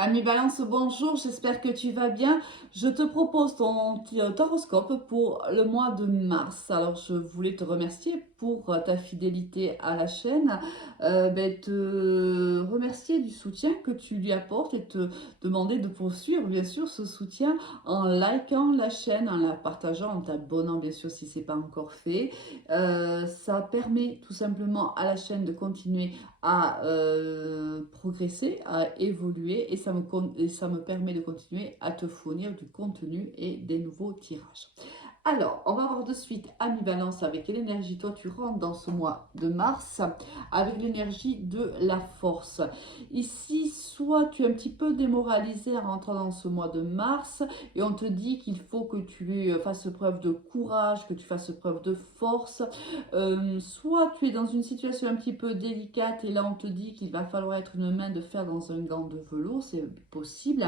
Ami Balance, bonjour, j'espère que tu vas bien. Je te propose ton petit horoscope pour le mois de mars. Alors, je voulais te remercier pour ta fidélité à la chaîne, te remercier du soutien que tu lui apportes et te demander de poursuivre, bien sûr, ce soutien en likant la chaîne, en la partageant, en t'abonnant, bien sûr, si ce n'est pas encore fait. Ça permet tout simplement à la chaîne de continuer à progresser, à évoluer et ça me permet de continuer à te fournir du contenu et des nouveaux tirages. Alors, on va voir de suite Ami Balance avec quelle énergie toi tu rentres dans ce mois de mars avec l'énergie de la force. Ici, soit tu es un petit peu démoralisé en rentrant dans ce mois de mars et on te dit qu'il faut que tu fasses preuve de courage, que tu fasses preuve de force. Soit tu es dans une situation un petit peu délicate et là on te dit qu'il va falloir être une main de fer dans un gant de velours, c'est possible.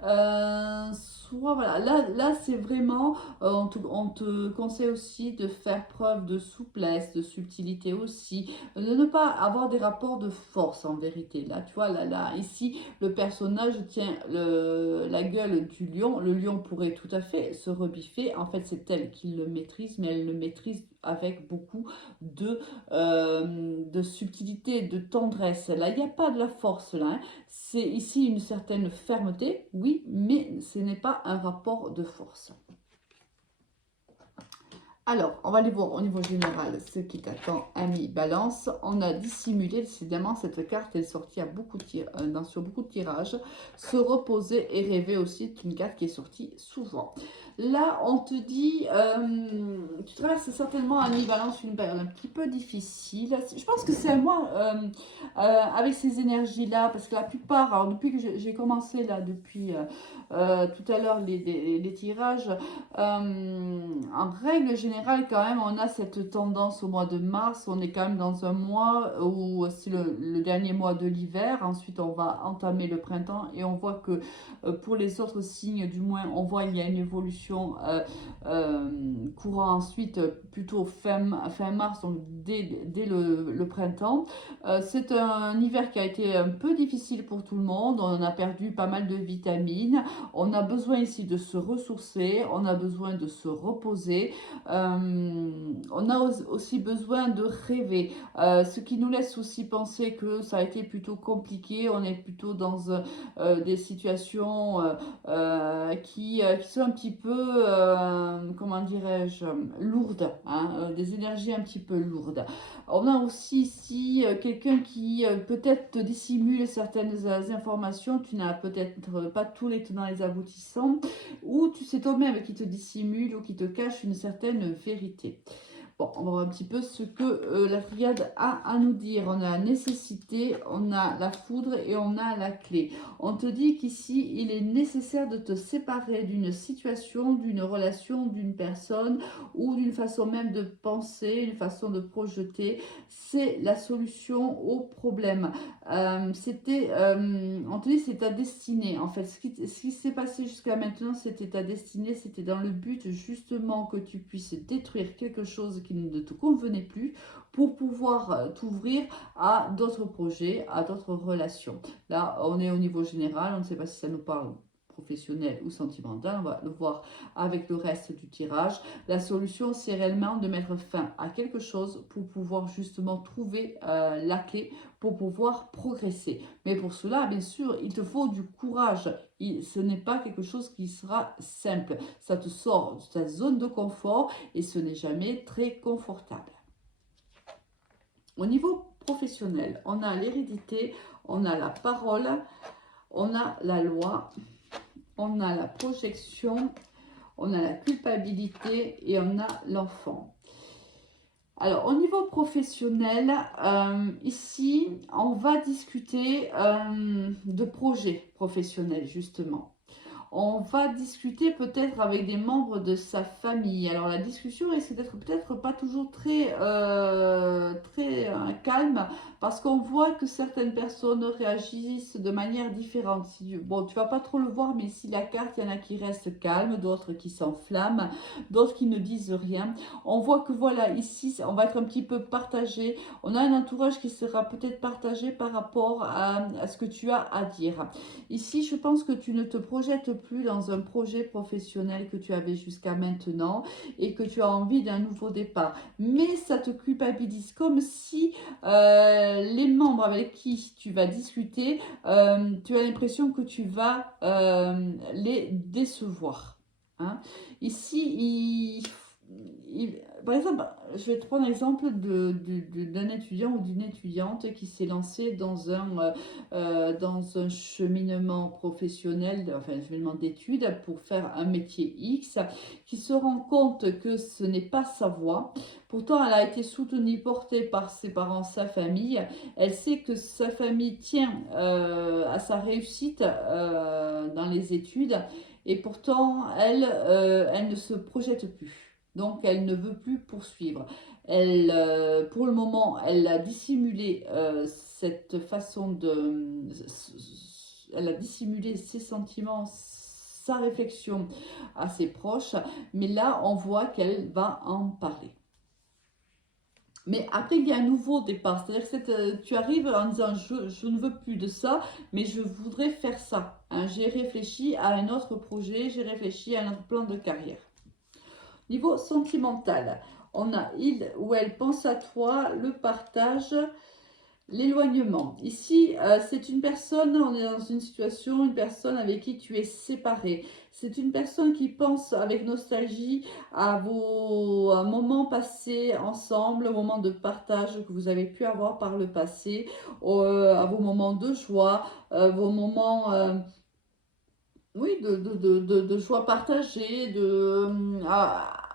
Soit voilà, là c'est vraiment, on te conseille aussi de faire preuve de souplesse, de subtilité aussi, de ne pas avoir des rapports de force en vérité. Là, tu vois, là, ici, le personnage tient la gueule du lion. Le lion pourrait tout à fait se rebiffer. En fait, c'est elle qui le maîtrise, mais elle le maîtrise avec beaucoup de subtilité, de tendresse. Là, il n'y a pas de la force là, hein. C'est ici une certaine fermeté, oui, mais ce n'est pas un rapport de force. Alors, on va aller voir au niveau général ce qui t'attend, ami Balance. On a dissimulé, décidément, cette carte est sortie à beaucoup de sur beaucoup de tirages. Se reposer et rêver aussi, c'est une carte qui est sortie souvent. Là, on te dit, tu traverses certainement, ami Balance, une période un petit peu difficile. Je pense que c'est à moi, avec ces énergies-là, parce que la plupart, alors depuis que j'ai commencé, là, depuis tout à l'heure, les tirages, en règle générale, quand même, on a cette tendance au mois de mars. On est quand même dans un mois où c'est le dernier mois de l'hiver. Ensuite, on va entamer le printemps et on voit que pour les autres signes, du moins, on voit qu'il y a une évolution courant ensuite, plutôt fin mars, donc dès le printemps. C'est un hiver qui a été un peu difficile pour tout le monde. On a perdu pas mal de vitamines. On a besoin ici de se ressourcer, on a besoin de se reposer, on a aussi besoin de rêver, ce qui nous laisse aussi penser que ça a été plutôt compliqué, on est plutôt dans des situations qui sont un petit peu, comment dirais-je, lourdes, hein, des énergies un petit peu lourdes. On a aussi ici quelqu'un qui peut-être te dissimule certaines informations, tu n'as peut-être pas tous les tenants et les aboutissants, ou tu sais toi-même qui te dissimule ou qui te cache une certaine vérité. Bon, on va voir un petit peu ce que la triade a à nous dire. On a la nécessité, on a la foudre et on a la clé. On te dit qu'ici, il est nécessaire de te séparer d'une situation, d'une relation, d'une personne ou d'une façon même de penser, une façon de projeter. C'est la solution au problème. On te dit c'est ta destinée. En fait, ce qui s'est passé jusqu'à maintenant, c'était ta destinée. C'était dans le but justement que tu puisses détruire quelque chose qui ne te convenait plus pour pouvoir t'ouvrir à d'autres projets, à d'autres relations. Là, on est au niveau général. On ne sait pas si ça nous parle professionnel ou sentimental. On va le voir avec le reste du tirage. La solution, c'est réellement de mettre fin à quelque chose pour pouvoir justement trouver la clé pour pouvoir progresser. Mais pour cela, bien sûr, il te faut du courage. Ce n'est pas quelque chose qui sera simple. Ça te sort de ta zone de confort et ce n'est jamais très confortable. Au niveau professionnel, on a l'hérédité, on a la parole, on a la loi, on a la projection, on a la culpabilité et on a l'enfant. Alors, au niveau professionnel, ici, on va discuter de projets professionnels, justement. On va discuter peut-être avec des membres de sa famille. Alors la discussion risque d'être peut-être pas toujours très calme parce qu'on voit que certaines personnes réagissent de manière différente. Bon, tu vas pas trop le voir, mais ici la carte, il y en a qui restent calmes, d'autres qui s'enflamment, d'autres qui ne disent rien. On voit que voilà, ici, on va être un petit peu partagé. On a un entourage qui sera peut-être partagé par rapport à ce que tu as à dire. Ici, je pense que tu ne te projettes plus dans un projet professionnel que tu avais jusqu'à maintenant et que tu as envie d'un nouveau départ. Mais ça te culpabilise comme si les membres avec qui tu vas discuter, tu as l'impression que tu vas les décevoir. Hein. Ici, par exemple, je vais te prendre l'exemple d'un étudiant ou d'une étudiante qui s'est lancé dans un cheminement professionnel, enfin un cheminement d'études pour faire un métier X, qui se rend compte que ce n'est pas sa voie. Pourtant, elle a été soutenue, portée par ses parents, sa famille. Elle sait que sa famille tient à sa réussite dans les études. Et pourtant, elle ne se projette plus. Donc, elle ne veut plus poursuivre. Pour le moment, elle a dissimulé cette façon de... Elle a dissimulé ses sentiments, sa réflexion à ses proches. Mais là, on voit qu'elle va en parler. Mais après, il y a un nouveau départ. C'est-à-dire que tu arrives en disant, je ne veux plus de ça, mais je voudrais faire ça. Hein. J'ai réfléchi à un autre projet, j'ai réfléchi à un autre plan de carrière. Niveau sentimental, on a il ou elle pense à toi, le partage, l'éloignement. Ici, c'est une personne, on est dans une situation, une personne avec qui tu es séparé. C'est une personne qui pense avec nostalgie à vos moments passés ensemble, aux moments de partage que vous avez pu avoir par le passé, à vos moments de joie, vos moments... oui, de joie partagée,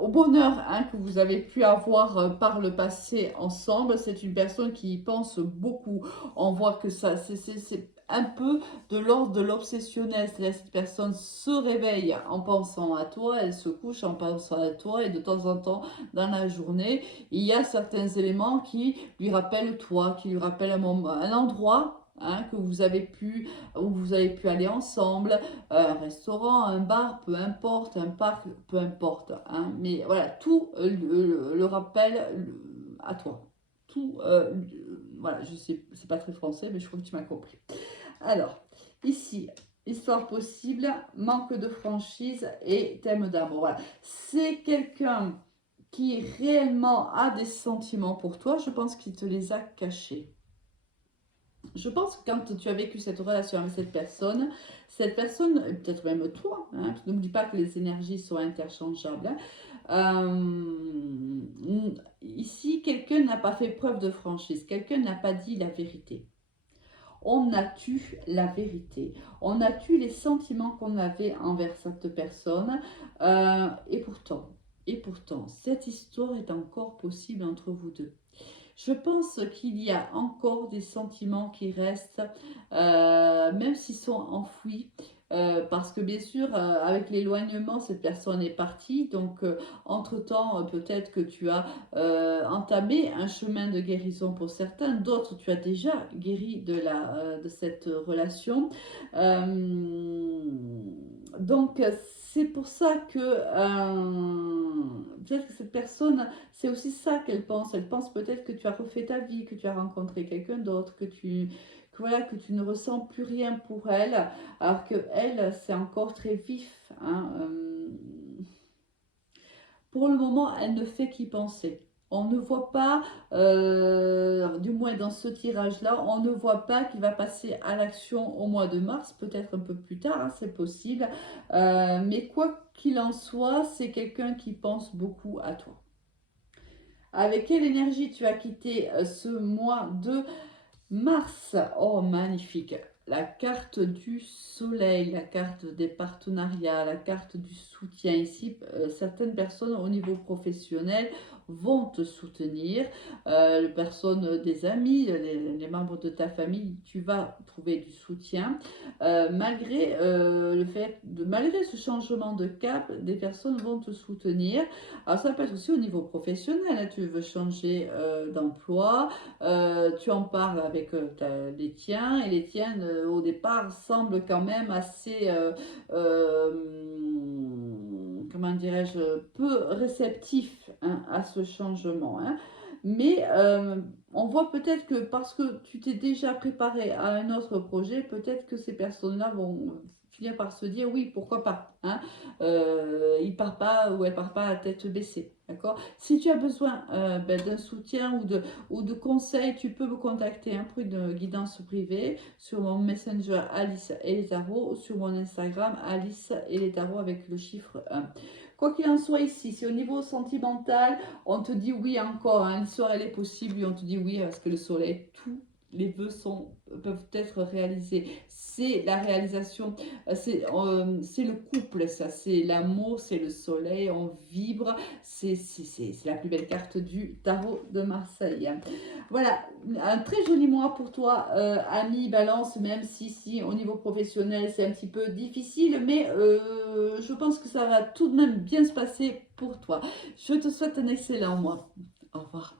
au bonheur hein, que vous avez pu avoir par le passé ensemble. C'est une personne qui y pense beaucoup. On voit que ça, c'est un peu de l'ordre de l'obsessionnel. C'est-à-dire que cette personne se réveille en pensant à toi, elle se couche en pensant à toi et de temps en temps dans la journée, il y a certains éléments qui lui rappellent toi, qui lui rappellent un moment, un endroit. Hein, que vous avez pu, où vous avez pu aller ensemble, un restaurant, un bar, peu importe, un parc, peu importe. Hein, mais voilà, tout le rappelle à toi. Tout, voilà, je sais, c'est pas très français, mais je crois que tu m'as compris. Alors, ici, histoire possible, manque de franchise et thème d'amour. Voilà, c'est quelqu'un qui réellement a des sentiments pour toi. Je pense qu'il te les a cachés. Je pense que quand tu as vécu cette relation avec cette personne, peut-être même toi, hein, n'oublie pas que les énergies sont interchangeables. Ici, quelqu'un n'a pas fait preuve de franchise, quelqu'un n'a pas dit la vérité. On a tu la vérité, on a tu les sentiments qu'on avait envers cette personne, et pourtant, cette histoire est encore possible entre vous deux. Je pense qu'il y a encore des sentiments qui restent, même s'ils sont enfouis, parce que bien sûr, avec l'éloignement, cette personne est partie. Donc, entre-temps, peut-être que tu as entamé un chemin de guérison pour certains. D'autres, tu as déjà guéri de cette relation. Donc, c'est pour ça que peut-être que cette personne c'est aussi ça qu'elle pense. Elle pense peut-être que tu as refait ta vie, que tu as rencontré quelqu'un d'autre, voilà, que tu ne ressens plus rien pour elle, alors que elle, c'est encore très vif. Hein. Pour le moment, elle ne fait qu'y penser. On ne voit pas, du moins dans ce tirage-là, on ne voit pas qu'il va passer à l'action au mois de mars, peut-être un peu plus tard, hein, c'est possible. Mais quoi qu'il en soit, c'est quelqu'un qui pense beaucoup à toi. Avec quelle énergie tu as quitté ce mois de mars? Oh, magnifique. La carte du soleil, la carte des partenariats, la carte du soutien. Ici, certaines personnes au niveau professionnel vont te soutenir. Les personnes, des amis, les membres de ta famille, tu vas trouver du soutien. Malgré ce changement de cap, des personnes vont te soutenir. Alors ça peut être aussi au niveau professionnel, hein. Tu veux changer d'emploi, tu en parles avec les tiens, et les tiens au départ semblent quand même assez, comment dirais-je, peu réceptifs, hein, à ce changement, hein. Mais on voit peut-être que parce que tu t'es déjà préparé à un autre projet, peut-être que ces personnes-là vont finir par se dire oui, pourquoi pas, hein. Il part pas ou elle part pas à tête baissée, d'accord? Si tu as besoin d'un soutien ou de conseils, tu peux me contacter, hein, pour une guidance privée sur mon Messenger Alice et les tarots, ou sur mon Instagram Alice et les tarots avec le chiffre 1. Quoi qu'il en soit ici, si au niveau sentimental, on te dit oui encore, hein, l'histoire elle est possible, et on te dit oui parce que le soleil, tous les vœux peuvent être réalisés. C'est la réalisation, c'est le couple, ça, c'est l'amour, c'est le soleil, on vibre, c'est la plus belle carte du tarot de Marseille. Voilà, un très joli mois pour toi, ami Balance, même si au niveau professionnel c'est un petit peu difficile, mais je pense que ça va tout de même bien se passer pour toi. Je te souhaite un excellent mois. Au revoir.